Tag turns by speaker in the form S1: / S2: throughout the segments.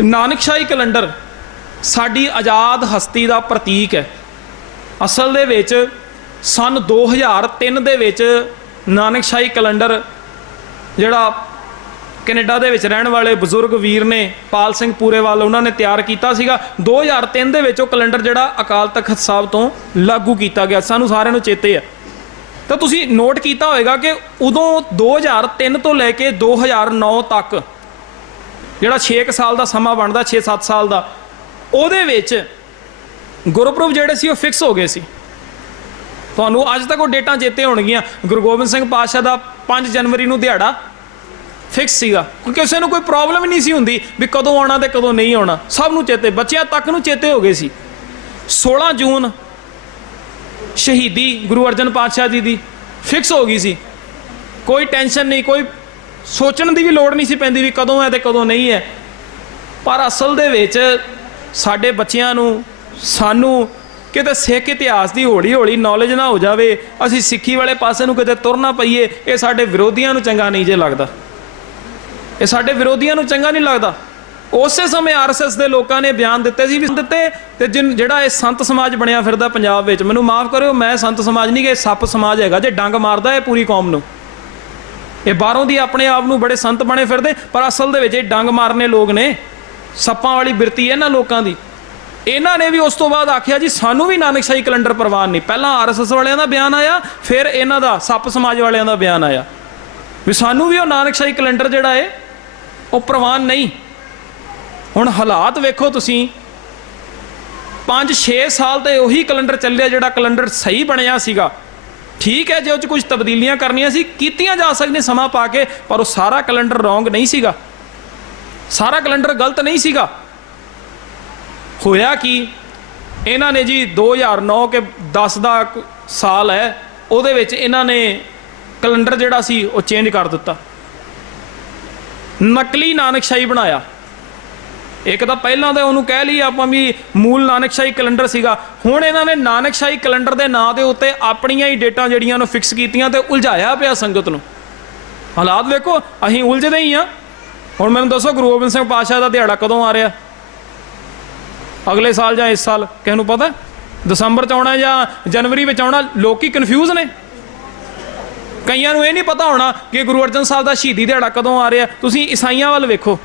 S1: ਨਾਨਕਸ਼ਾਹੀ calendar ਸਾਡੀ ਆਜ਼ਾਦ ਹਸਤੀ ਦਾ ਪ੍ਰਤੀਕ ਹੈ। ਅਸਲ ਦੇ ਵਿੱਚ ਸਨ 2003 ਦੇ ਵਿੱਚ ਨਾਨਕਸ਼ਾਹੀ ਕੈਲੰਡਰ, ਜਿਹੜਾ ਕੈਨੇਡਾ ਦੇ ਵਿੱਚ ਰਹਿਣ ਵਾਲੇ ਬਜ਼ੁਰਗ ਵੀਰ ਨੇ, ਪਾਲ ਸਿੰਘ ਪੂਰੇਵਾਲ ਉਹਨਾਂ ਨੇ ਤਿਆਰ ਕੀਤਾ ਸੀਗਾ। 2003 ਦੇ ਵਿੱਚ ਉਹ ਕੈਲੰਡਰ ਜਿਹੜਾ ਅਕਾਲ ਤਖਤ ਸਾਹਿਬ ਤੋਂ ਲਾਗੂ ਕੀਤਾ ਗਿਆ। ਸਾਨੂੰ ਸਾਰਿਆਂ ਨੂੰ ਚੇਤੇ ਆ ਤਾਂ ਤੁਸੀਂ ਨੋਟ ਕੀਤਾ ਹੋਵੇਗਾ ਕਿ ਉਦੋਂ 2003 ਤੋਂ ਲੈ ਕੇ 2009 ਤੱਕ ਜਿਹੜਾ 6 ਸਾਲ ਦਾ ਸਮਾਂ ਬਣਦਾ 6-7 ਸਾਲ ਦਾ, ਉਹਦੇ ਵਿੱਚ ਗੁਰਪੁਰਬ ਜਿਹੜੇ ਸੀ, ਉਹ ਫਿਕਸ ਹੋ ਗਏ ਸੀ। ਤੁਹਾਨੂੰ ਅੱਜ ਤੱਕ ਉਹ ਡੇਟਾਂ ਚੇਤੇ ਹੋਣਗੀਆਂ। ਗੁਰੂ ਗੋਬਿੰਦ ਸਿੰਘ ਪਾਤਸ਼ਾਹ ਦਾ 5 ਜਨਵਰੀ ਨੂੰ ਦਿਹਾੜਾ ਫਿਕਸ ਸੀਗਾ। ਕਿਉਂਕਿ ਕਿਸੇ ਨੂੰ ਕੋਈ ਪ੍ਰੋਬਲਮ ਨਹੀਂ ਸੀ ਹੁੰਦੀ ਵੀ ਕਦੋਂ ਆਉਣਾ ਤੇ ਕਦੋਂ ਨਹੀਂ ਆਉਣਾ। ਸਭ ਨੂੰ ਚੇਤੇ, ਬੱਚਿਆਂ ਤੱਕ ਨੂੰ ਚੇਤੇ ਹੋ ਗਏ ਸੀ। 16 ਜੂਨ ਸ਼ਹੀਦੀ ਗੁਰੂ ਅਰਜਨ ਪਾਤਸ਼ਾਹ ਜੀ ਦੀ ਫਿਕਸ ਹੋ ਗਈ ਸੀ। ਕੋਈ ਟੈਨਸ਼ਨ ਨਹੀਂ, ਕੋਈ ਸੋਚਣ ਦੀ ਵੀ ਲੋੜ ਨਹੀਂ ਸੀ ਪੈਂਦੀ ਵੀ ਕਦੋਂ ਹੈ ਤੇ ਕਦੋਂ ਨਹੀਂ ਹੈ। ਪਰ ਅਸਲ ਦੇ ਵਿੱਚ ਸਾਡੇ ਬੱਚਿਆਂ ਨੂੰ, ਸਾਨੂੰ ਕਿਤੇ ਸਿੱਖ ਇਤਿਹਾਸ ਦੀ ਹੌਲੀ ਹੌਲੀ ਨੌਲੇਜ ਨਾ ਹੋ ਜਾਵੇ, ਅਸੀਂ ਸਿੱਖੀ ਵਾਲੇ ਪਾਸੇ ਨੂੰ ਕਿਤੇ ਤੁਰਨਾ ਪਈਏ, ਇਹ ਸਾਡੇ ਵਿਰੋਧੀਆਂ ਨੂੰ ਚੰਗਾ ਨਹੀਂ ਜੇ ਲੱਗਦਾ। ਇਹ ਸਾਡੇ ਵਿਰੋਧੀਆਂ ਨੂੰ ਚੰਗਾ ਨਹੀਂ ਲੱਗਦਾ। ਉਸੇ ਸਮੇਂ ਆਰਐਸਐਸ ਦੇ ਲੋਕਾਂ ਨੇ ਬਿਆਨ ਦਿੱਤੇ ਸੀ ਵੀ ਦਿੱਤੇ ਤੇ ਜਿਨ- ਜਿਹੜਾ ਇਹ ਸੰਤ ਸਮਾਜ ਬਣਿਆ ਫਿਰਦਾ ਪੰਜਾਬ ਵਿੱਚ, ਮੈਨੂੰ ਮਾਫ ਕਰਿਓ, ਮੈਂ ਸੰਤ ਸਮਾਜ ਨਹੀਂ ਕਿ ਇਹ ਸੱਪ ਸਮਾਜ ਹੈਗਾ, ਜੇ ਡੰਗ ਮਾਰਦਾ ਇਹ ਪੂਰੀ ਕੌਮ ਨੂੰ। ਇਹ ਬਾਹਰੋਂ ਦੀ ਆਪਣੇ ਆਪ ਨੂੰ ਬੜੇ ਸੰਤ ਬਣੇ ਫਿਰਦੇ, ਪਰ ਅਸਲ ਦੇ ਵਿੱਚ ਇਹ ਡੰਗ ਮਾਰਨੇ ਲੋਕ ਨੇ, ਸੱਪਾਂ ਵਾਲੀ ਬਿਰਤੀ ਹੈ ਇਹਨਾਂ ਲੋਕਾਂ ਦੀ। ਇਹਨਾਂ ਨੇ ਵੀ ਉਸ ਤੋਂ ਬਾਅਦ ਆਖਿਆ ਜੀ, ਸਾਨੂੰ ਵੀ ਨਾਨਕਸ਼ਾਹੀ ਕੈਲੰਡਰ ਪ੍ਰਵਾਨ ਨਹੀਂ। ਪਹਿਲਾਂ ਆਰਐਸਐਸ ਵਾਲਿਆਂ ਦਾ ਬਿਆਨ ਆਇਆ, ਫਿਰ ਇਹਨਾਂ ਦਾ ਸੱਪ ਸਮਾਜ ਵਾਲਿਆਂ ਦਾ ਬਿਆਨ ਆਇਆ। ਵੀ ਸਾਨੂੰ ਵੀ ਉਹ ਨਾਨਕਸ਼ਾਹੀ ਕੈਲੰਡਰ ਜਿਹੜਾ ਹੈ, ਉਹ ਪ੍ਰਵਾਨ ਨਹੀਂ। ਹੁਣ ਹਾਲਾਤ ਵੇਖੋ ਤੁਸੀਂ। 5-6 ਸਾਲ ਤੇ ਉਹੀ ਕੈਲੰਡਰ ਚੱਲਿਆ ਜਿਹੜਾ ਕੈਲੰਡਰ ਸਹੀ ਬਣਿਆ ਸੀਗਾ। ਠੀਕ ਹੈ, ਜੇ ਉਹ ਚ ਕੁਝ ਤਬਦੀਲੀਆਂ ਕਰਨੀਆਂ ਸੀ, ਕੀਤੀਆਂ ਜਾ ਸਕਦੀਆਂ ਸਮਾਂ ਪਾ ਕੇ, ਪਰ ਉਹ ਸਾਰਾ ਕੈਲੰਡਰ ਰੋਂਗ ਨਹੀਂ ਸੀਗਾ। ਸਾਰਾ ਕੈਲੰਡਰ ਗਲਤ ਨਹੀਂ ਸੀਗਾ। ਹੋਇਆ ਕਿ? ਇਹਨਾਂ ਨੇ ਜੀ 2009 ਕੇ 10 ਦਾ ਸਾਲ ਹੈ, ਉਹਦੇ ਵਿੱਚ ਇਹਨਾਂ ਨੇ ਕੈਲੰਡਰ ਜਿਹੜਾ ਸੀ, ਉਹ ਚੇਂਜ ਕਰ ਦਿੱਤਾ। ਨਕਲੀ ਨਾਨਕਸ਼ਾਹੀ ਬਣਾਇਆ। ਇੱਕ ਤਾਂ ਪਹਿਲਾਂ ਤਾਂ ਉਹਨੂੰ ਕਹਿ ਲਈ ਆਪਾਂ ਵੀ ਮੂਲ ਨਾਨਕਸ਼ਾਹੀ ਕੈਲੰਡਰ ਸੀਗਾ। ਹੁਣ ਇਹਨਾਂ ਨੇ ਨਾਨਕਸ਼ਾਹੀ ਕੈਲੰਡਰ ਦੇ ਨਾਂ ਦੇ ਉੱਤੇ ਆਪਣੀਆਂ ਹੀ ਡੇਟਾਂ ਜਿਹੜੀਆਂ ਨੂੰ ਫਿਕਸ ਕੀਤੀਆਂ ਤੇ ਉਲਝਾਇਆ ਪਿਆ ਸੰਗਤ ਨੂੰ। ਹਾਲਾਤ ਵੇਖੋ, ਅਸੀਂ ਉਲਝਦੇ ਹੀ ਆ ਹੁਣ ਮੈਨੂੰ ਦੱਸੋ ਗੁਰੂ ਗੋਬਿੰਦ ਸਿੰਘ ਪਾਤਸ਼ਾਹ ਦਾ ਦਿਹਾੜਾ ਕਦੋਂ ਆ ਰਿਹਾ? ਅਗਲੇ ਸਾਲ ਜਾਂ ਇਸ ਸਾਲ, ਕਿਸ ਨੂੰ ਪਤਾ? ਦਸੰਬਰ ਚ ਆਉਣਾ ਜਾਂ ਜਨਵਰੀ ਵਿੱਚ ਆਉਣਾ, ਲੋਕੀ ਕਨਫਿਊਜ਼ ਨੇ। ਕਈਆਂ ਨੂੰ ਇਹ ਨਹੀਂ ਪਤਾ ਹੋਣਾ ਕਿ ਗੁਰੂ ਅਰਜਨ ਸਾਹਿਬ ਦਾ ਸ਼ਹੀਦੀ ਦਿਹਾੜਾ ਕਦੋਂ ਆ ਰਿਹਾ। ਤੁਸੀਂ ਈਸਾਈਆਂ ਵੱਲ ਵੇਖੋ।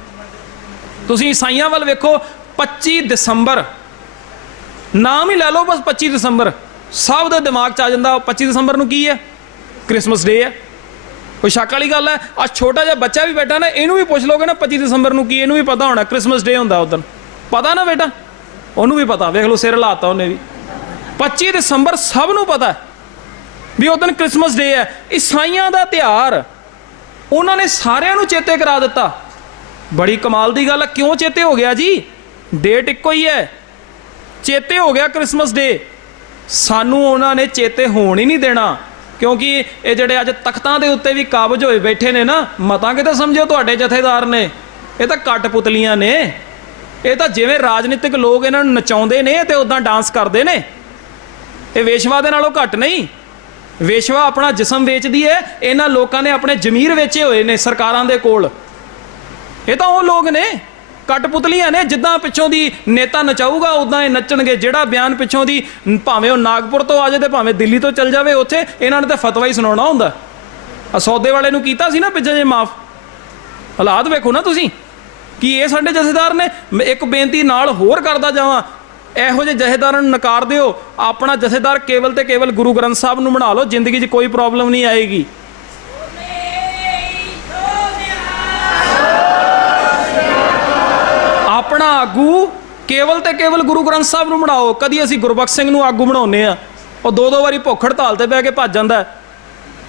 S1: ਤੁਸੀਂ ਈਸਾਈਆਂ ਵੱਲ ਵੇਖੋ 25 ਦਸੰਬਰ। ਨਾਮ ਹੀ ਲੈ ਲਓ ਬਸ 25 ਦਸੰਬਰ। ਸਭ ਦੇ ਦਿਮਾਗ 'ਚ ਆ ਜਾਂਦਾ 25 ਦਸੰਬਰ ਨੂੰ ਕੀ ਹੈ? ਕ੍ਰਿਸਮਸ ਡੇ ਹੈ। ਕੋਈ ਸ਼ੱਕ ਵਾਲੀ ਗੱਲ ਹੈ? ਆ ਛੋਟਾ ਜਿਹਾ ਬੱਚਾ ਵੀ ਬੈਠਾ ਨਾ, ਇਹਨੂੰ ਵੀ ਪੁੱਛ ਲੋਗੇ ਨਾ 25 ਦਸੰਬਰ ਨੂੰ ਕੀ, ਇਹਨੂੰ ਵੀ ਪਤਾ ਹੋਣਾ, ਕ੍ਰਿਸਮਸ ਡੇ ਹੁੰਦਾ ਉਦੋਂ ਪਤਾ ਨਾ ਬੇਟਾ? ਉਹਨੂੰ ਵੀ ਪਤਾ, ਵੇਖ ਲਓ ਸਿਰ ਲਾਤਾ ਉਹਨੇ ਵੀ। 25 ਦਸੰਬਰ ਸਭ ਨੂੰ ਪਤਾ ਵੀ ਉਦੋਂ ਕ੍ਰਿਸਮਸ ਡੇ ਹੈ। ਈਸਾਈਆਂ ਦਾ ਤਿਉਹਾਰ, ਉਹਨਾਂ ਨੇ ਸਾਰਿਆਂ ਨੂੰ ਚੇਤੇ ਕਰਾ ਦਿੱਤਾ। ਬੜੀ ਕਮਾਲ ਦੀ ਗੱਲ ਹੈ ਕਿਉਂ ਚੇਤੇ ਹੋ ਗਿਆ ਜੀ? ਡੇਟ ਇੱਕੋ ਹੀ ਹੈ। ਚੇਤੇ ਹੋ ਗਿਆ ਕ੍ਰਿਸਮਸ ਡੇ ਸਾਨੂੰ ਉਹਨਾਂ ਨੇ ਚੇਤੇ ਹੋਣ ਹੀ ਨਹੀਂ ਦੇਣਾ। ਕਿਉਂਕਿ ਇਹ ਜਿਹੜੇ ਅੱਜ ਤਖਤਾਂ ਦੇ ਉੱਤੇ ਵੀ ਕਾਬਜ ਹੋਏ ਬੈਠੇ ਨੇ ਨਾ, ਮਤਾਂ ਕਿਤੇ ਸਮਝੋ ਤੁਹਾਡੇ ਜਥੇਦਾਰ ਨੇ? ਇਹ ਤਾਂ ਕੱਟ ਪੁਤਲੀਆਂ ਨੇ। ਇਹ ਤਾਂ ਜਿਵੇਂ ਰਾਜਨੀਤਿਕ ਲੋਕ ਇਹਨਾਂ ਨੂੰ ਨਚਾਉਂਦੇ ਨੇ ਤੇ ਉਦਾਂ ਡਾਂਸ ਕਰਦੇ ਨੇ। ਇਹ ਵੇਸ਼ਵਾ ਦੇ ਨਾਲੋਂ ਘੱਟ ਨਹੀਂ। ਵੇਸ਼ਵਾ ਆਪਣਾ ਜਿਸਮ ਵੇਚਦੀ ਹੈ, ਇਹਨਾਂ ਲੋਕਾਂ ਨੇ ਆਪਣੇ ਜ਼ਮੀਰ ਵੇਚੇ ਹੋਏ ਨੇ ਸਰਕਾਰਾਂ ਦੇ ਕੋਲ। ਇਹ ਤਾਂ ਉਹ ਲੋਕ ਨੇ ਕਟਪੁਤਲੀਆਂ ਨੇ, ਜਿੱਦਾਂ ਪਿੱਛੋਂ ਦੀ ਨੇਤਾ ਨਚਾਊਗਾ ਉਦਾਂ ਇਹ ਨੱਚਣਗੇ। ਜਿਹੜਾ ਬਿਆਨ ਪਿੱਛੋਂ ਦੀ ਭਾਵੇਂ ਉਹ ਨਾਗਪੁਰ ਤੋਂ ਆ ਜਾਏ ਤੇ ਭਾਵੇਂ ਦਿੱਲੀ ਤੋਂ ਚੱਲ ਜਾਵੇ, ਉੱਥੇ ਇਹਨਾਂ ਨੇ ਤਾਂ ਫਤਵਾ ਹੀ ਸੁਣਾਉਣਾ ਹੁੰਦਾ। ਆ ਸੌਦੇ ਵਾਲੇ ਨੂੰ ਕੀਤਾ ਸੀ ਨਾ ਪਿੱਛੇ ਜੇ ਮਾਫ। ਹਾਲਾਤ ਵੇਖੋ ਨਾ ਤੁਸੀਂ, ਕੀ ਇਹ ਸਾਡੇ ਜਥੇਦਾਰ ਨੇ ਇੱਕ ਬੇਨਤੀ ਨਾਲ ਹੋਰ ਕਰਦਾ ਜਾਵਾਂ। ਇਹੋ ਜਿਹੇ ਜਥੇਦਾਰਾਂ ਨੂੰ ਨਕਾਰ ਦਿਓ, ਆਪਣਾ ਜਥੇਦਾਰ ਕੇਵਲ ਤੇ ਕੇਵਲ ਗੁਰੂ ਗ੍ਰੰਥ ਸਾਹਿਬ ਨੂੰ ਬਣਾ ਲਓ, ਜ਼ਿੰਦਗੀ 'ਚ ਕੋਈ ਪ੍ਰੋਬਲਮ ਨਹੀਂ ਆਏਗੀ। ਕੇਵਲ ਤੇ ਕੇਵਲ ਗੁਰੂ ਗ੍ਰੰਥ ਸਾਹਿਬ ਨੂੰ ਬਣਾਓ ਕਦੀ ਅਸੀਂ ਗੁਰਬਖਸ਼ ਸਿੰਘ ਨੂੰ ਆਗੂ ਬਣਾਉਨੇ ਆ ਉਹ ਦੋ ਦੋ ਵਾਰੀ ਭੁੱਖ ਹੜਤਾਲ ਤੇ ਬਹਿ ਕੇ ਭੱਜ ਜਾਂਦਾ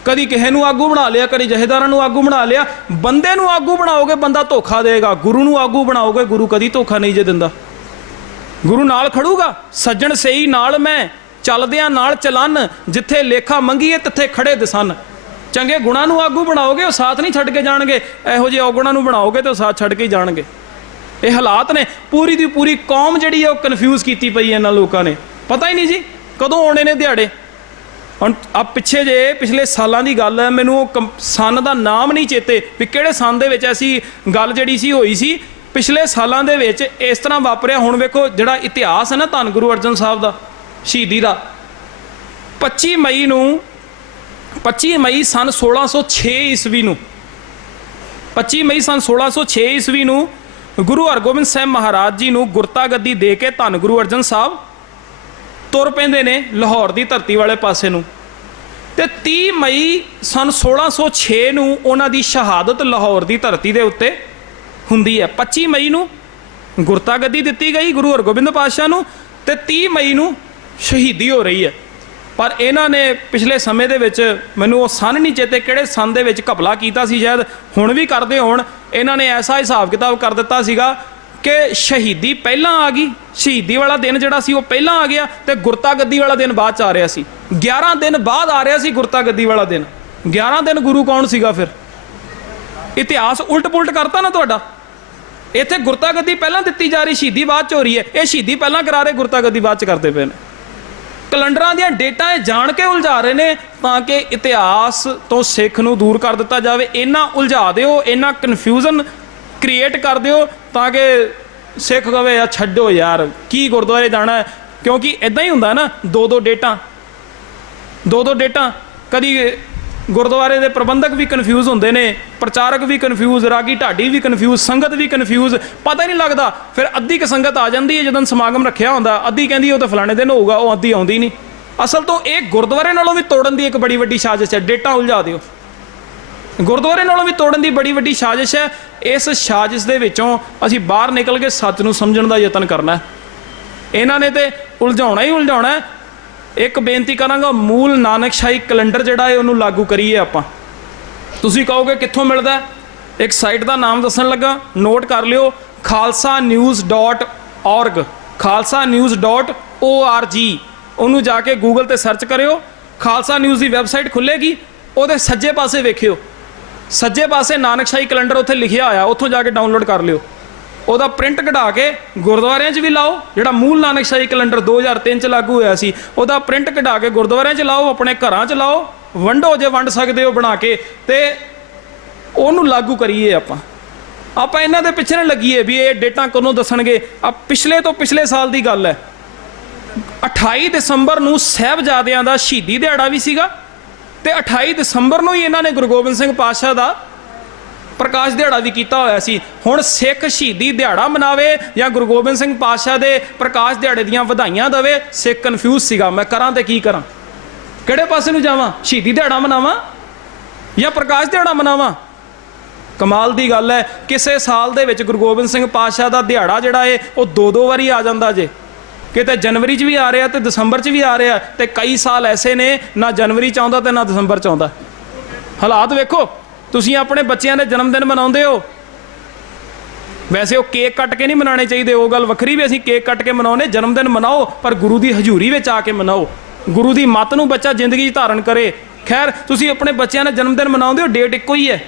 S1: ਕਦੀ ਕਿਸੇ ਨੂੰ ਆਗੂ ਬਣਾ ਲਿਆ, ਕਦੀ ਜਹੇਦਾਰਾਂ ਨੂੰ ਆਗੂ ਬਣਾ ਲਿਆ। ਬੰਦੇ ਨੂੰ ਆਗੂ ਬਣਾਓਗੇ, ਬੰਦਾ ਧੋਖਾ ਦੇਗਾ। ਗੁਰੂ ਨੂੰ ਆਗੂ ਬਣਾਓਗੇ, ਗੁਰੂ ਕਦੀ ਧੋਖਾ ਨਹੀਂ ਜੇ ਦਿੰਦਾ। ਗੁਰੂ ਨਾਲ ਖੜੂਗਾ, ਸੱਜਣ ਸਹੀ ਨਾਲ ਮੈਂ, ਚੱਲਦਿਆਂ ਨਾਲ ਚਲਨ, ਜਿੱਥੇ ਲੇਖਾ ਮੰਗੀਏ ਤਿੱਥੇ ਖੜੇ ਦਸਨ। ਚੰਗੇ ਗੁਣਾਂ ਨੂੰ ਆਗੂ ਬਣਾਓਗੇ, ਉਹ ਸਾਥ ਨਹੀਂ ਛੱਡ ਕੇ ਜਾਣਗੇ। ਇਹੋ ਜਿਹੇ ਔਗੁਣਾਂ ਨੂੰ ਬਣਾਓਗੇ ਤੇ ਉਹ ਸਾਥ ਛੱਡ ਕੇ ਹੀ ਜਾਣਗੇ। ਇਹ ਹਾਲਾਤ ਨੇ। ਪੂਰੀ ਦੀ ਪੂਰੀ ਕੌਮ ਜਿਹੜੀ ਹੈ ਉਹ ਕਨਫਿਊਜ਼ ਕੀਤੀ ਪਈ ਹੈ ਇਹਨਾਂ ਲੋਕਾਂ ਨੇ। ਪਤਾ ਹੀ ਨਹੀਂ ਜੀ, ਕਦੋਂ ਆਉਣੇ ਨੇ ਦਿਹਾੜੇ? ਹੁਣ ਆ ਪਿੱਛੇ ਜੇ, ਪਿਛਲੇ ਸਾਲਾਂ ਦੀ ਗੱਲ ਹੈ ਮੈਨੂੰ ਉਹ ਕੰਪ- ਦਾ ਨਾਮ ਨਹੀਂ ਚੇਤੇ ਵੀ ਕਿਹੜੇ ਸੰਨ ਦੇ ਵਿੱਚ ਐਸੀ ਗੱਲ ਜਿਹੜੀ ਸੀ, ਹੋਈ ਸੀ। ਪਿਛਲੇ ਸਾਲਾਂ ਦੇ ਵਿੱਚ ਇਸ ਤਰ੍ਹਾਂ ਵਾਪਰਿਆ। ਹੁਣ ਵੇਖੋ, ਜਿਹੜਾ ਇਤਿਹਾਸ ਹੈ ਨਾ ਧੰਨ ਗੁਰੂ ਅਰਜਨ ਸਾਹਿਬ ਦਾ, ਸ਼ਹੀਦੀ ਦਾ। 25 ਮਈ ਨੂੰ 25 ਮਈ ਸਨ 1606 ਈਸਵੀ ਨੂੰ 25 ਮਈ ਸਨ 1606 ਈਸਵੀ ਨੂੰ ਗੁਰੂ ਹਰਗੋਬਿੰਦ ਸਾਹਿਬ ਮਹਾਰਾਜ ਜੀ ਨੂੰ ਗੁਰਤਾ ਗੱਦੀ ਦੇ ਕੇ ਧੰਨ ਗੁਰੂ ਅਰਜਨ ਸਾਹਿਬ ਤੁਰ ਪੈਂਦੇ ਨੇ ਲਾਹੌਰ ਦੀ ਧਰਤੀ ਵਾਲੇ ਪਾਸੇ ਨੂੰ। ਤੇ 30 ਮਈ ਸਨ 1606 ਨੂੰ ਉਹਨਾਂ ਦੀ ਸ਼ਹਾਦਤ ਲਾਹੌਰ ਦੀ ਧਰਤੀ ਦੇ ਉੱਤੇ ਹੁੰਦੀ ਹੈ। 25 ਮਈ ਨੂੰ ਗੁਰਤਾ ਗੱਦੀ ਦਿੱਤੀ ਗਈ ਗੁਰੂ ਹਰਗੋਬਿੰਦ ਪਾਤਸ਼ਾਹ ਨੂੰ ਤੇ 30 ਮਈ ਨੂੰ ਸ਼ਹੀਦੀ ਹੋ ਰਹੀ ਹੈ। ਪਰ ਇਹਨਾਂ ਨੇ ਪਿਛਲੇ ਸਮੇਂ ਦੇ ਵਿੱਚ ਮੈਨੂੰ ਉਹ ਸੰਨ ਨਹੀਂ ਚੇਤੇ ਕਿਹੜੇ ਸੰਨ ਦੇ ਵਿੱਚ ਘਪਲਾ ਕੀਤਾ ਸੀ, ਸ਼ਾਇਦ ਹੁਣ ਵੀ ਕਰਦੇ ਹੋਣ। ਇਹਨਾਂ ਨੇ ਐਸਾ ਹਿਸਾਬ ਕਿਤਾਬ ਕਰ ਦਿੱਤਾ ਸੀਗਾ ਕਿ ਸ਼ਹੀਦੀ ਪਹਿਲਾਂ ਆ ਗਈ, ਸ਼ਹੀਦੀ ਵਾਲਾ ਦਿਨ ਜਿਹੜਾ ਸੀ ਉਹ ਪਹਿਲਾਂ ਆ ਗਿਆ ਤੇ ਗੁਰਤਾ ਗੱਦੀ ਵਾਲਾ ਦਿਨ ਬਾਅਦ ਚ ਆ ਰਿਹਾ ਸੀ। 11 ਦਿਨ ਬਾਅਦ ਆ ਰਿਹਾ ਸੀ ਗੁਰਤਾ ਗੱਦੀ ਵਾਲਾ ਦਿਨ। 11 ਦਿਨ ਗੁਰੂ ਕੌਣ ਸੀਗਾ ਫਿਰ? ਇਤਿਹਾਸ ਉਲਟ ਪੁਲਟ ਕਰਤਾ ਨਾ ਤੁਹਾਡਾ? ਇੱਥੇ ਗੁਰਤਾ ਗੱਦੀ ਪਹਿਲਾਂ ਦਿੱਤੀ ਜਾ ਰਹੀ, ਸ਼ਹੀਦੀ ਬਾਅਦ ਚ ਹੋ ਰਹੀ ਹੈ। ਇਹ ਸ਼ਹੀਦੀ ਪਹਿਲਾਂ ਕਰਾ ਰਹੇ ਗੁਰਤਾ ਗੱਦੀ ਬਾਅਦ ਚ ਕਰਦੇ ਪਏ ਨੇ। ਕੈਲੰਡਰਾਂ ਦੀਆਂ ਡੇਟਾਂ ਇਹ ਜਾਣ ਕੇ ਉਲਝਾ ਰਹੇ ਨੇ ਤਾਂ ਕਿ ਇਤਿਹਾਸ ਤੋਂ ਸਿੱਖ ਨੂੰ ਦੂਰ ਕਰ ਦਿੱਤਾ ਜਾਵੇ। ਇੰਨਾ ਉਲਝਾ ਦਿਓ, ਇੰਨਾ ਕਨਫਿਊਜ਼ਨ ਕ੍ਰੀਏਟ ਕਰ ਦਿਓ ਤਾਂ ਕਿ ਸਿੱਖ ਕਵੇ ਆ ਛੱਡੋ ਯਾਰ, ਕੀ ਗੁਰਦੁਆਰੇ ਜਾਣਾ ਕਿਉਂਕਿ ਇਦਾਂ ਹੀ ਹੁੰਦਾ ਨਾ ਦੋ ਦੋ ਡੇਟਾਂ ਦੋ ਦੋ ਡੇਟਾਂ, ਕਦੀ ਗੁਰਦੁਆਰੇ ਦੇ ਪ੍ਰਬੰਧਕ ਵੀ ਕਨਫਿਊਜ਼ ਹੁੰਦੇ ਨੇ, ਪ੍ਰਚਾਰਕ ਵੀ ਕਨਫਿਊਜ਼ ਰਾਗੀ ਢਾਡੀ ਵੀ ਕਨਫਿਊਜ਼ ਸੰਗਤ ਵੀ ਕਨਫਿਊਜ਼ ਪਤਾ ਹੀ ਨਹੀਂ ਲੱਗਦਾ। ਫਿਰ ਅੱਧੀ ਕ ਸੰਗਤ ਆ ਜਾਂਦੀ ਹੈ, ਜਦੋਂ ਸਮਾਗਮ ਰੱਖਿਆ ਹੁੰਦਾ, ਅੱਧੀ ਕਹਿੰਦੀ ਉਹ ਤਾਂ ਫਲਾਣੇ ਦਿਨ ਹੋਊਗਾ, ਉਹ ਅੱਧੀ ਆਉਂਦੀ ਨਹੀਂ। ਅਸਲ ਤੋਂ ਇਹ ਗੁਰਦੁਆਰੇ ਨਾਲੋਂ ਵੀ ਤੋੜਨ ਦੀ ਇੱਕ ਬੜੀ ਵੱਡੀ ਸਾਜ਼ਿਸ਼ ਹੈ, ਡੇਟਾ ਉਲਝਾ ਦਿਓ। ਗੁਰਦੁਆਰੇ ਨਾਲੋਂ ਵੀ ਤੋੜਨ ਦੀ ਬੜੀ ਵੱਡੀ ਸਾਜ਼ਿਸ਼ ਹੈ, ਇਸ ਸਾਜ਼ਿਸ਼ ਦੇ ਵਿੱਚੋਂ ਅਸੀਂ ਬਾਹਰ ਨਿਕਲ ਕੇ ਸੱਚ ਨੂੰ ਸਮਝਣ ਦਾ ਯਤਨ ਕਰਨਾ ਹੈ। ਇਹਨਾਂ ਨੇ ਤੇ ਉਲਝਾਉਣਾ ਹੀ ਉਲਝਾਉਣਾ ਇੱਕ ਬੇਨਤੀ ਕਰਾਂਗਾ, ਮੂਲ ਨਾਨਕਸ਼ਾਹੀ ਕੈਲੰਡਰ ਜਿਹੜਾ ਹੈ, ਉਹਨੂੰ ਲਾਗੂ ਕਰੀਏ ਆਪਾਂ। ਤੁਸੀਂ ਕਹੋਗੇ, ਕਿੱਥੋਂ ਮਿਲਦਾ ਇੱਕ ਸਾਈਟ ਦਾ ਨਾਮ ਦੱਸਣ ਲੱਗਾ, ਨੋਟ ਕਰ ਲਿਓ khalsanews.org khalsanews.org ਉਹਨੂੰ ਜਾ ਕੇ ਗੂਗਲ ਤੇ ਸਰਚ ਕਰਿਓ, ਖਾਲਸਾ ਨਿਊਜ਼ ਦੀ ਵੈਬਸਾਈਟ ਖੁੱਲੇਗੀ ਉਹਦੇ ਸੱਜੇ ਪਾਸੇ ਵੇਖਿਓ। ਸੱਜੇ ਪਾਸੇ ਨਾਨਕਸ਼ਾਹੀ ਕੈਲੰਡਰ ਉੱਥੇ ਲਿਖਿਆ ਹੋਇਆ, ਉੱਥੋਂ ਜਾ ਕੇ ਡਾਊਨਲੋਡ ਕਰ ਲਿਓ। ਉਹਦਾ ਪ੍ਰਿੰਟ ਕਢਾ ਕੇ ਗੁਰਦੁਆਰਿਆਂ 'ਚ ਵੀ ਲਾਓ, ਜਿਹੜਾ ਮੂਲ ਨਾਨਕ ਨਾਨਕਸ਼ਾਹੀ ਕੈਲੰਡਰ 2003 'ਚ ਲਾਗੂ ਹੋਇਆ ਸੀ, ਉਹਦਾ ਪ੍ਰਿੰਟ ਕਢਾ ਕੇ ਗੁਰਦੁਆਰਿਆਂ 'ਚ ਲਾਓ, ਆਪਣੇ ਘਰਾਂ 'ਚ ਲਾਓ, ਵੰਡੋ ਜੇ ਵੰਡ ਸਕਦੇ ਹੋ ਬਣਾ ਕੇ, ਤੇ ਉਹਨੂੰ ਲਾਗੂ ਕਰੀਏ ਆਪਾਂ। ਆਪਾਂ ਇਹਨਾਂ ਦੇ ਪਿੱਛੇ ਨਾ ਲੱਗੀਏ ਵੀ ਇਹ ਡੇਟਾ ਕਦੋਂ ਦੱਸਣਗੇ। ਆ ਪਿਛਲੇ ਤੋਂ ਪਿਛਲੇ ਸਾਲ ਦੀ ਗੱਲ ਹੈ। 28 ਦਸੰਬਰ ਨੂੰ ਸਹਿਬਜ਼ਾਦਿਆਂ ਦਾ ਸ਼ਹੀਦੀ ਦਿਹਾੜਾ ਵੀ ਸੀਗਾ, ਤੇ 28 ਦਸੰਬਰ ਨੂੰ ਹੀ ਇਹਨਾਂ ਨੇ ਗੁਰੂ ਗੋਬਿੰਦ ਸਿੰਘ ਪਾਤਸ਼ਾਹ ਦਾ ਪ੍ਰਕਾਸ਼ ਦਿਹਾੜਾ ਵੀ ਕੀਤਾ ਹੋਇਆ ਸੀ। ਹੁਣ ਸਿੱਖ ਸ਼ਹੀਦੀ ਦਿਹਾੜਾ ਮਨਾਵੇ ਜਾਂ ਗੁਰੂ ਗੋਬਿੰਦ ਸਿੰਘ ਪਾਤਸ਼ਾਹ ਦੇ ਪ੍ਰਕਾਸ਼ ਦਿਹਾੜੇ ਦੀਆਂ ਵਧਾਈਆਂ ਦੇਵੇ, ਸਿੱਖ ਕਨਫਿਊਜ਼ ਸੀਗਾ। ਮੈਂ ਕਰਾਂ ਤੇ ਕੀ ਕਰਾਂ? ਕਿਹੜੇ ਪਾਸੇ ਨੂੰ ਜਾਵਾਂ? ਸ਼ਹੀਦੀ ਦਿਹਾੜਾ ਮਨਾਵਾਂ ਜਾਂ ਪ੍ਰਕਾਸ਼ ਦਿਹਾੜਾ ਮਨਾਵਾਂ? ਕਮਾਲ ਦੀ ਗੱਲ ਹੈ, ਕਿਸੇ ਸਾਲ ਦੇ ਵਿੱਚ ਗੁਰੂ ਗੋਬਿੰਦ ਸਿੰਘ ਪਾਤਸ਼ਾਹ ਦਾ ਦਿਹਾੜਾ ਜਿਹੜਾ ਏ, ਉਹ ਦੋ ਦੋ ਵਾਰੀ ਆ ਜਾਂਦਾ ਜੇ। ਕਿਤੇ ਜਨਵਰੀ 'ਚ ਵੀ ਆ ਰਿਹਾ ਤੇ ਦਸੰਬਰ 'ਚ ਵੀ ਆ ਰਿਹਾ ਤੇ ਕਈ ਸਾਲ ਐਸੇ ਨੇ, ਨਾ ਜਨਵਰੀ 'ਚ ਆਉਂਦਾ ਤੇ ਨਾ ਦਸੰਬਰ 'ਚ ਆਉਂਦਾ। ਹਾਲਾਤ ਵੇਖੋ। ਤੁਸੀਂ ਆਪਣੇ ਬੱਚਿਆਂ ਦੇ ਜਨਮ ਦਿਨ ਮਨਾਉਂਦੇ ਹੋ? ਵੈਸੇ ਉਹ ਕੇਕ ਕੱਟ ਕੇ ਨਹੀਂ ਮਨਾਉਣੇ ਚਾਹੀਦੇ, ਉਹ ਗੱਲ ਵੱਖਰੀ ਵੀ ਅਸੀਂ ਕੇਕ ਕੱਟ ਕੇ ਮਨਾਉਨੇ ਜਨਮ ਦਿਨ ਮਨਾਓ, ਪਰ ਗੁਰੂ ਦੀ ਹਜ਼ੂਰੀ ਵਿੱਚ ਆ ਕੇ ਮਨਾਓ। ਗੁਰੂ ਦੀ ਮੱਤ ਨੂੰ ਬੱਚਾ ਜ਼ਿੰਦਗੀ 'ਚ ਧਾਰਨ ਕਰੇ। ਖੈਰ, ਤੁਸੀਂ ਆਪਣੇ ਬੱਚਿਆਂ ਦਾ ਜਨਮ ਦਿਨ ਮਨਾਉਂਦੇ ਹੋ, ਡੇਟ ਇੱਕੋ ਹੀ ਹੈ।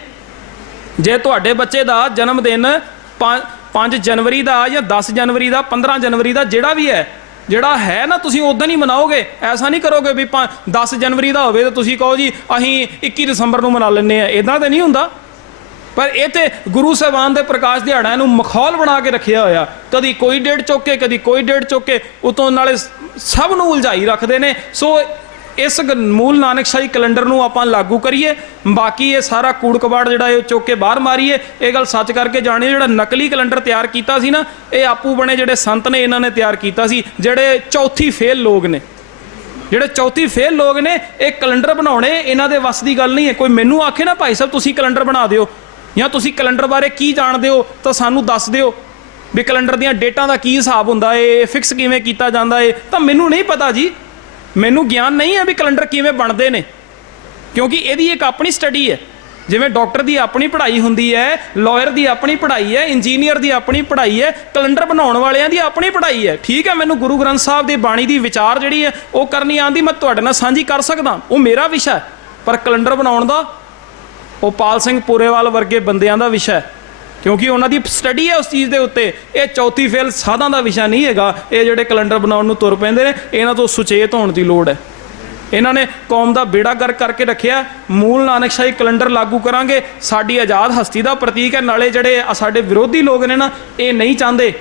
S1: ਜੇ ਤੁਹਾਡੇ ਬੱਚੇ ਦਾ ਜਨਮ ਦਿਨ 5 ਜਨਵਰੀ ਦਾ ਜਾਂ 10 ਜਨਵਰੀ ਦਾ 15 ਜਨਵਰੀ ਦਾ, ਜਿਹੜਾ ਵੀ ਹੈ ਜਿਹੜਾ ਹੈ ਨਾ ਤੁਸੀਂ ਉਦੋਂ ਹੀ ਮਨਾਓਗੇ, ਐਸਾ ਨਹੀਂ ਕਰੋਗੇ ਵੀ 10 ਜਨਵਰੀ ਦਾ ਹੋਵੇ ਤਾਂ ਤੁਸੀਂ ਕਹੋ ਜੀ, ਅਸੀਂ 21 ਦਸੰਬਰ ਨੂੰ ਮਨਾ ਲੈਂਦੇ ਆ ਇਦਾਂ ਤਾਂ ਨਹੀਂ ਹੁੰਦਾ। ਪਰ ਇਹ ਤੇ ਗੁਰੂ ਸਾਹਿਬਾਨ ਦੇ ਪ੍ਰਕਾਸ਼ ਦਿਹਾੜਿਆਂ ਨੂੰ ਮਖੌਲ ਬਣਾ ਕੇ ਰੱਖਿਆ ਹੋਇਆ। ਕਦੀ ਕੋਈ ਡੇਟ ਚੁੱਕ ਕੇ ਕਦੀ ਕੋਈ ਡੇਟ ਚੁੱਕ ਕੇ ਉਤੋਂ ਨਾਲੇ ਸਭ ਨੂੰ ਉਲਝਾਈ ਰੱਖਦੇ ਨੇ। ਸੋ ਇਸ ਗ- ਮੂਲ ਨਾਨਕਸ਼ਾਹੀ ਕੈਲੰਡਰ ਨੂੰ ਆਪਾਂ ਲਾਗੂ ਕਰੀਏ। ਬਾਕੀ ਇਹ ਸਾਰਾ ਕੂੜ ਕਬਾੜ ਜਿਹੜਾ ਇਹ ਚੁੱਕ ਕੇ ਬਾਹਰ ਮਾਰੀਏ। ਇਹ ਗੱਲ ਸੱਚ ਕਰਕੇ ਜਾਣੀ ਜਿਹੜਾ ਨਕਲੀ ਕੈਲੰਡਰ ਤਿਆਰ ਕੀਤਾ ਸੀ ਨਾ, ਇਹ ਆਪੂ ਬਣੇ ਜਿਹੜੇ ਸੰਤ ਨੇ ਇਹਨਾਂ ਨੇ ਤਿਆਰ ਕੀਤਾ ਸੀ, ਜਿਹੜੇ ਚੌਥੀ ਫੇਲ ਲੋਕ ਨੇ। ਜਿਹੜੇ ਚੌਥੀ ਫੇਲ ਲੋਕ ਨੇ, ਇਹ ਕੈਲੰਡਰ ਬਣਾਉਣੇ, ਇਹਨਾਂ ਦੇ ਵੱਸ ਦੀ ਗੱਲ ਨਹੀਂ ਹੈ। ਕੋਈ ਮੈਨੂੰ ਆਖੇ ਨਾ, ਭਾਈ ਸਾਹਿਬ, ਤੁਸੀਂ ਕੈਲੰਡਰ ਬਣਾ ਦਿਓ ਜਾਂ ਤੁਸੀਂ ਕੈਲੰਡਰ ਬਾਰੇ ਕੀ ਜਾਣਦੇ ਹੋ, ਤਾਂ ਸਾਨੂੰ ਦੱਸ ਦਿਓ ਵੀ ਕੈਲੰਡਰ ਦੀਆਂ ਡੇਟਾਂ ਦਾ ਕੀ ਹਿਸਾਬ ਹੁੰਦਾ ਏ ਫਿਕਸ ਕਿਵੇਂ ਕੀਤਾ ਜਾਂਦਾ ਏ ਤਾਂ ਮੈਨੂੰ ਨਹੀਂ ਪਤਾ ਜੀ। ਮੈਨੂੰ ਗਿਆਨ ਨਹੀਂ ਹੈ ਵੀ ਕੈਲੰਡਰ ਕਿਵੇਂ ਬਣਦੇ ਨੇ। ਕਿਉਂਕਿ ਇਹਦੀ ਇੱਕ ਆਪਣੀ ਸਟੱਡੀ ਹੈ। ਜਿਵੇਂ ਡਾਕਟਰ ਦੀ ਆਪਣੀ ਪੜ੍ਹਾਈ ਹੁੰਦੀ ਹੈ, ਲਾਇਰ ਦੀ ਆਪਣੀ ਪੜ੍ਹਾਈ ਹੈ, ਇੰਜੀਨੀਅਰ ਦੀ ਆਪਣੀ ਪੜ੍ਹਾਈ ਹੈ, ਕੈਲੰਡਰ ਬਣਾਉਣ ਵਾਲਿਆਂ ਦੀ ਆਪਣੀ ਪੜ੍ਹਾਈ ਹੈ। ਠੀਕ ਹੈ, ਮੈਨੂੰ ਗੁਰੂ ਗ੍ਰੰਥ ਸਾਹਿਬ ਦੀ ਬਾਣੀ ਦੀ ਵਿਚਾਰ ਜਿਹੜੀ ਹੈ, ਉਹ ਕਰਨੀ ਆਂਦੀ ਮੈਂ ਤੁਹਾਡੇ ਨਾਲ ਸਾਂਝੀ ਕਰ ਸਕਦਾ। ਉਹ ਮੇਰਾ ਵਿਸ਼ਾ ਪਰ ਕੈਲੰਡਰ ਬਣਾਉਣ ਦਾ, ਉਹ ਪਾਲ ਸਿੰਘ ਪੂਰੇਵਾਲ ਵਰਗੇ ਬੰਦਿਆਂ ਦਾ ਵਿਸ਼ਾ ਹੈ। ਕਿਉਂਕਿ ਉਹਨਾਂ ਦੀ ਸਟੱਡੀ ਹੈ ਉਸ ਚੀਜ਼ ਦੇ ਉੱਤੇ। ਇਹ ਚੌਥੀ ਫੇਲ ਸਾਧਾਂ ਦਾ ਵਿਸ਼ਾ ਨਹੀਂ ਹੈਗਾ। ਇਹ ਜਿਹੜੇ ਕੈਲੰਡਰ ਬਣਾਉਣ ਨੂੰ ਤੁਰ ਪੈਂਦੇ ਨੇ, ਇਹਨਾਂ ਤੋਂ ਸੁਚੇਤ ਹੋਣ ਦੀ ਲੋੜ ਹੈ। ਇਹਨਾਂ ਨੇ ਕੌਮ ਦਾ ਬੇੜਾ ਗਰ ਕਰਕੇ ਰੱਖਿਆ। ਮੂਲ ਨਾਨਕਸ਼ਾਹੀ ਕੈਲੰਡਰ ਲਾਗੂ ਕਰਾਂਗੇ। ਸਾਡੀ ਆਜ਼ਾਦ ਹਸਤੀ ਦਾ ਪ੍ਰਤੀਕ ਹੈ। ਨਾਲੇ ਜਿਹੜੇ ਸਾਡੇ ਵਿਰੋਧੀ ਲੋਕ ਨੇ ਨਾ, ਇਹ ਨਹੀਂ ਚਾਹੁੰਦੇ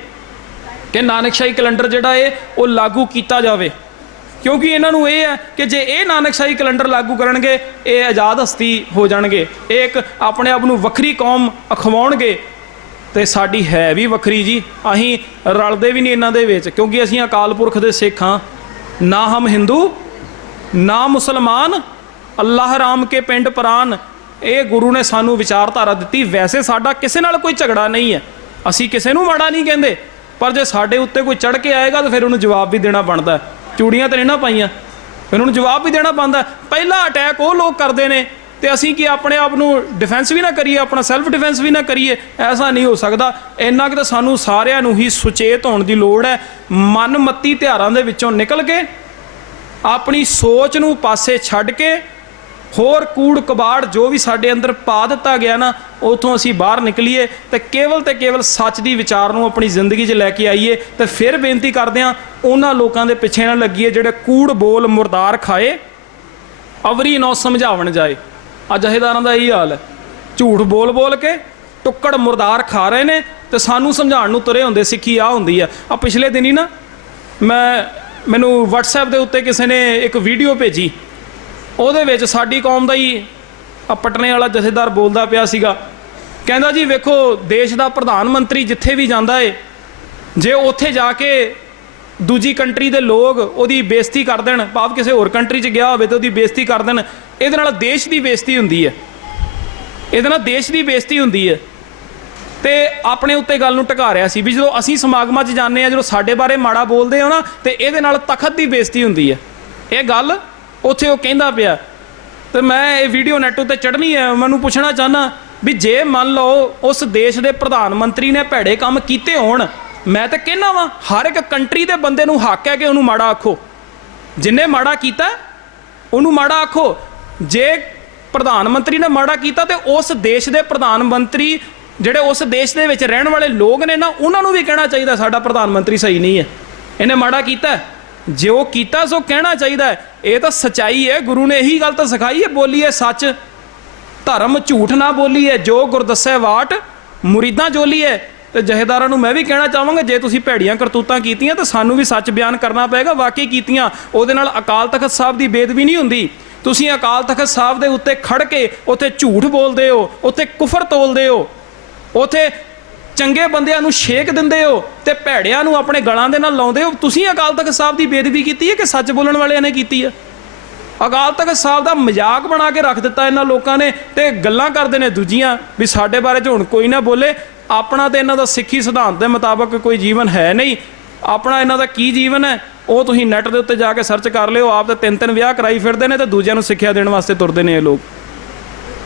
S1: ਕਿ ਨਾਨਕਸ਼ਾਹੀ ਕੈਲੰਡਰ ਜਿਹੜਾ ਹੈ ਉਹ ਲਾਗੂ ਕੀਤਾ ਜਾਵੇ। ਕਿਉਂਕਿ ਇਹਨਾਂ ਨੂੰ ਇਹ ਹੈ ਕਿ ਜੇ ਇਹ ਨਾਨਕਸ਼ਾਹੀ ਕੈਲੰਡਰ ਲਾਗੂ ਕਰਨਗੇ, ਇਹ ਆਜ਼ਾਦ ਹਸਤੀ ਹੋ ਜਾਣਗੇ। ਇਹ ਇੱਕ ਆਪਣੇ ਆਪ ਨੂੰ ਵੱਖਰੀ ਕੌਮ ਅਖਵਾਉਣਗੇ। ਤੇ ਸਾਡੀ ਹੈ ਵੀ ਵੱਖਰੀ ਜੀ। ਅਸੀਂ ਰਲਦੇ ਵੀ ਨਹੀਂ ਇਹਨਾਂ ਦੇ ਵਿੱਚ, ਕਿਉਂਕਿ ਅਸੀਂ ਅਕਾਲ ਪੁਰਖ ਦੇ ਸਿੱਖ ਹਾਂ। ਨਾ ਹਮ ਹਿੰਦੂ, ਨਾ ਮੁਸਲਮਾਨ, ਅੱਲਾਹ ਰਾਮ ਕੇ ਪਿੰਡ ਪ੍ਰਾਨ। ਇਹ ਗੁਰੂ ਨੇ ਸਾਨੂੰ ਵਿਚਾਰਧਾਰਾ ਦਿੱਤੀ। ਵੈਸੇ ਸਾਡਾ ਕਿਸੇ ਨਾਲ ਕੋਈ ਝਗੜਾ ਨਹੀਂ ਹੈ। ਅਸੀਂ ਕਿਸੇ ਨੂੰ ਮਾੜਾ ਨਹੀਂ ਕਹਿੰਦੇ। ਪਰ ਜੇ ਸਾਡੇ ਉੱਤੇ ਕੋਈ ਚੜ ਕੇ ਆਏਗਾ, ਤਾਂ ਫਿਰ ਉਹਨੂੰ ਜਵਾਬ ਵੀ ਦੇਣਾ ਬਣਦਾ ਚੂੜੀਆਂ ਤੇ ਨਹੀਂ ਨਾ ਪਾਈਆਂ। ਫਿਰ ਉਹਨੂੰ ਜਵਾਬ ਵੀ ਦੇਣਾ ਪੈਂਦਾ। ਹੈ। ਪਹਿਲਾ ਅਟੈਕ ਉਹ ਲੋਕ ਕਰਦੇ ਨੇ ਤੇ ਅਸੀਂ ਕੀ ਆਪਣੇ ਆਪ ਨੂੰ ਡਿਫੈਂਸ ਵੀ ਨਾ ਕਰੀਏ, ਆਪਣਾ ਸੈਲਫ ਡਿਫੈਂਸ ਵੀ ਨਾ ਕਰੀਏ, ਐਸਾ ਨਹੀਂ ਹੋ ਸਕਦਾ। ਇੰਨਾ ਕਿ ਤਾਂ ਸਾਨੂੰ ਸਾਰਿਆਂ ਨੂੰ ਹੀ ਸੁਚੇਤ ਹੋਣ ਦੀ ਲੋੜ ਹੈ। ਮਨਮੱਤੀ ਧਿਆਰਾਂ ਦੇ ਵਿੱਚੋਂ ਨਿਕਲ ਕੇ, ਆਪਣੀ ਸੋਚ ਨੂੰ ਪਾਸੇ ਛੱਡ ਕੇ ਹੋਰ ਕੂੜ ਕਬਾੜ ਜੋ ਵੀ ਸਾਡੇ ਅੰਦਰ ਪਾ ਦਿੱਤਾ ਗਿਆ ਨਾ, ਉਥੋਂ ਅਸੀਂ ਬਾਹਰ ਨਿਕਲੀਏ ਤੇ ਕੇਵਲ ਤੇ ਕੇਵਲ ਸੱਚ ਦੀ ਵਿਚਾਰ ਨੂੰ ਆਪਣੀ ਜ਼ਿੰਦਗੀ 'ਚ ਲੈ ਕੇ ਆਈਏ ਤੇ ਫਿਰ ਬੇਨਤੀ ਕਰਦੇ ਹਾਂ, ਉਹਨਾਂ ਲੋਕਾਂ ਦੇ ਪਿੱਛੇ ਨਾ ਲੱਗੀਏ ਜਿਹੜੇ ਕੂੜ ਬੋਲ ਮੁਰਦਾਰ ਖਾਏ। ਅਵਰੀ ਨੋ ਸਮਝਾਵਣ ਜਾਏ। ਆ ਜਹੇਦਾਰਾਂ ਦਾ ਇਹੀ ਹਾਲ ਹੈ। ਝੂਠ ਬੋਲ ਬੋਲ ਕੇ ਟੁੱਕੜ ਮੁਰਦਾਰ ਖਾ ਰਹੇ ਨੇ ਤੇ ਸਾਨੂੰ ਸਮਝਾਉਣ ਨੂੰ ਤੁਰੇ ਹੁੰਦੇ ਸਿੱਖੀ ਆ ਹੁੰਦੀ ਆ। ਆ ਪਿਛਲੇ ਦਿਨੀ ਨਾ ਮੈਂ, ਮੈਨੂੰ WhatsApp ਦੇ ਉੱਤੇ ਕਿਸੇ ਨੇ ਇੱਕ ਵੀਡੀਓ ਭੇਜੀ। ਉਹਦੇ ਵਿੱਚ ਸਾਡੀ ਕੌਮ ਦਾ ਹੀ ਆ ਪਟਨੇ ਵਾਲਾ ਜਥੇਦਾਰ ਬੋਲਦਾ ਪਿਆ ਸੀਗਾ। ਕਹਿੰਦਾ ਜੀ, ਵੇਖੋ, ਦੇਸ਼ ਦਾ ਪ੍ਰਧਾਨ ਮੰਤਰੀ ਜਿੱਥੇ ਵੀ ਜਾਂਦਾ ਏ, ਜੇ ਉੱਥੇ ਜਾ ਕੇ ਦੂਜੀ ਕੰਟਰੀ ਦੇ ਲੋਕ ਉਹਦੀ ਬੇਇੱਜ਼ਤੀ ਕਰ ਦੇਣ, ਭਾਵ ਕਿਸੇ ਹੋਰ ਕੰਟਰੀ 'ਚ ਗਿਆ ਹੋਵੇ ਤੇ ਉਹਦੀ ਬੇਇੱਜ਼ਤੀ ਕਰ ਦੇਣ, ਇਹਦੇ ਨਾਲ ਦੇਸ਼ ਦੀ ਬੇਇੱਜ਼ਤੀ ਹੁੰਦੀ ਹੈ ਇਹਦੇ ਨਾਲ ਦੇਸ਼ ਦੀ ਬੇਇੱਜ਼ਤੀ ਹੁੰਦੀ ਹੈ ਤੇ ਆਪਣੇ ਉੱਤੇ ਗੱਲ ਨੂੰ ਟਿਕਾ ਰਿਹਾ ਸੀ ਵੀ ਜਦੋਂ ਅਸੀਂ ਸਮਾਗਮਾਂ 'ਚ ਜਾਂਦੇ ਆ ਜਦੋਂ ਸਾਡੇ ਬਾਰੇ ਮਾੜਾ ਬੋਲਦੇ ਹੋ ਨਾ, ਤੇ ਇਹਦੇ ਨਾਲ ਤਖਤ ਦੀ ਬੇਇੱਜ਼ਤੀ ਹੁੰਦੀ ਹੈ ਇਹ ਗੱਲ ਉੱਥੇ ਉਹ ਕਹਿੰਦਾ ਪਿਆ, ਤੇ ਮੈਂ ਇਹ ਵੀਡੀਓ ਨੈਟ ਉੱਤੇ ਚੜ੍ਹਨੀ ਹੈ, ਮੈਨੂੰ ਪੁੱਛਣਾ ਚਾਹਨਾ ਵੀ ਜੇ ਮੰਨ ਲਓ ਉਸ ਦੇਸ਼ ਦੇ ਪ੍ਰਧਾਨ ਮੰਤਰੀ ਨੇ ਭੈੜੇ ਕੰਮ ਕੀਤੇ ਹੋਣ, ਮੈਂ ਤਾਂ ਕਹਿਣਾ ਵਾਂ, ਹਰ ਇੱਕ ਕੰਟਰੀ ਦੇ ਬੰਦੇ ਨੂੰ ਹੱਕ ਹੈ ਕਿ ਉਹਨੂੰ ਮਾੜਾ ਆਖੋ। ਜਿੰਨੇ ਮਾੜਾ ਕੀਤਾ, ਉਹਨੂੰ ਮਾੜਾ ਆਖੋ। ਜੇ ਪ੍ਰਧਾਨ ਮੰਤਰੀ ਨੇ ਮਾੜਾ ਕੀਤਾ ਤੇ ਉਸ ਦੇਸ਼ ਦੇ ਪ੍ਰਧਾਨ ਮੰਤਰੀ, ਜਿਹੜੇ ਉਸ ਦੇਸ਼ ਦੇ ਵਿੱਚ ਰਹਿਣ ਵਾਲੇ ਲੋਕ ਨੇ ਨਾ, ਉਹਨਾਂ ਨੂੰ ਵੀ ਕਹਿਣਾ ਚਾਹੀਦਾ ਸਾਡਾ ਪ੍ਰਧਾਨ ਮੰਤਰੀ ਸਹੀ ਨਹੀਂ ਹੈ। ਇਹਨੇ ਮਾੜਾ ਕੀਤਾ। ਜੇ ਉਹ ਕੀਤਾ, ਸੋ ਕਹਿਣਾ ਚਾਹੀਦਾ ਹੈ। ਇਹ ਤਾਂ ਸਚਾਈ ਹੈ, ਗੁਰੂ ਨੇ ਇਹੀ ਗੱਲ ਤਾਂ ਸਿਖਾਈ ਹੈ, ਬੋਲੀ ਹੈ ਸੱਚ। ਧਰਮ ਝੂਠ ਨਾ ਬੋਲੀ ਹੈ, ਜੋ ਗੁਰ ਦੱਸੈ ਵਾਟ, ਮੁਰੀਦਾਂ ਜੋਲੀ ਹੈ। ਤੇ ਜਹੇਦਾਰਾਂ ਨੂੰ ਮੈਂ ਵੀ ਕਹਿਣਾ ਚਾਹਾਂਗਾ, ਜੇ ਤੁਸੀਂ ਭੈੜੀਆਂ ਕਰਤੂਤਾਂ ਕੀਤੀਆਂ, ਤਾਂ ਸਾਨੂੰ ਵੀ ਸੱਚ ਬਿਆਨ ਕਰਨਾ ਪਏਗਾ। ਵਾਕਈ ਕੀਤੀਆਂ, ਉਹਦੇ ਨਾਲ ਅਕਾਲ ਤਖਤ ਸਾਹਿਬ ਦੀ ਬੇਦਬੀ ਨਹੀਂ ਹੁੰਦੀ। ਤੁਸੀਂ ਅਕਾਲ ਤਖਤ ਸਾਹਿਬ ਦੇ ਉੱਤੇ ਖੜ ਕੇ ਉੱਥੇ ਝੂਠ ਬੋਲਦੇ ਹੋ, ਉੱਥੇ ਕੁਫਰ ਤੋਲਦੇ ਹੋ, ਉੱਥੇ ਚੰਗੇ ਬੰਦਿਆਂ ਨੂੰ ਛੇਕ ਦਿੰਦੇ ਹੋ ਤੇ ਭੈੜਿਆਂ ਨੂੰ ਆਪਣੇ ਗਲਾਂ ਦੇ ਨਾਲ ਲਾਉਂਦੇ ਹੋ। ਤੁਸੀਂ ਅਕਾਲ ਤਖਤ ਸਾਹਿਬ ਦੀ ਬੇਦਬੀ ਕੀਤੀ ਹੈ ਕਿ ਸੱਚ ਬੋਲਣ ਵਾਲਿਆਂ ਨੇ ਕੀਤੀ ਹੈ? ਅਕਾਲ ਤਖਤ ਸਾਹਿਬ ਦਾ ਮਜ਼ਾਕ ਬਣਾ ਕੇ ਰੱਖ ਦਿੱਤਾ ਇਹਨਾਂ ਲੋਕਾਂ ਨੇ ਤੇ ਗੱਲਾਂ ਕਰਦੇ ਨੇ ਦੂਜੀਆਂ ਵੀ ਸਾਡੇ ਬਾਰੇ 'ਚ ਹੁਣ ਕੋਈ ਨਾ ਬੋਲੇ। ਆਪਣਾ ਤੇ ਇਹਨਾਂ ਦਾ ਸਿੱਖੀ ਸਿਧਾਂਤ ਦੇ ਮੁਤਾਬਕ ਕੋਈ ਜੀਵਨ ਹੈ ਨਹੀਂ। ਆਪਣਾ ਇਹਨਾਂ ਦਾ ਕੀ ਜੀਵਨ ਹੈ? ਉਹ ਤੁਸੀਂ ਨੈਟ ਦੇ ਉੱਤੇ ਜਾ ਕੇ ਸਰਚ ਕਰ ਲਿਓ। ਆਪ ਤਾਂ ਤਿੰਨ ਤਿੰਨ ਵਿਆਹ ਕਰਾਈ ਫਿਰਦੇ ਨੇ ਤੇ ਦੂਜਿਆਂ ਨੂੰ ਸਿੱਖਿਆ ਦੇਣ ਵਾਸਤੇ ਤੁਰਦੇ ਨੇ ਇਹ ਲੋਕ।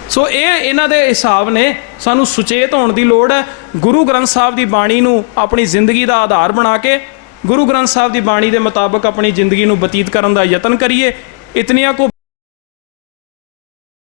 S1: ਸੋ ਇਹ ਇਹਨਾਂ ਦੇ ਹਿਸਾਬ ਨੇ ਸਾਨੂੰ ਸੁਚੇਤ ਹੋਣ ਦੀ ਲੋੜ ਹੈ। ਗੁਰੂ ਗ੍ਰੰਥ ਸਾਹਿਬ ਦੀ ਬਾਣੀ ਨੂੰ ਆਪਣੀ ਜ਼ਿੰਦਗੀ ਦਾ ਆਧਾਰ ਬਣਾ ਕੇ ਗੁਰੂ ਗ੍ਰੰਥ ਸਾਹਿਬ ਦੀ ਬਾਣੀ ਦੇ ਮੁਤਾਬਕ ਆਪਣੀ ਜ਼ਿੰਦਗੀ ਨੂੰ ਬਤੀਤ ਕਰਨ ਦਾ ਯਤਨ ਕਰੀਏ। ਇਤਨੀਆਂ ਕੋ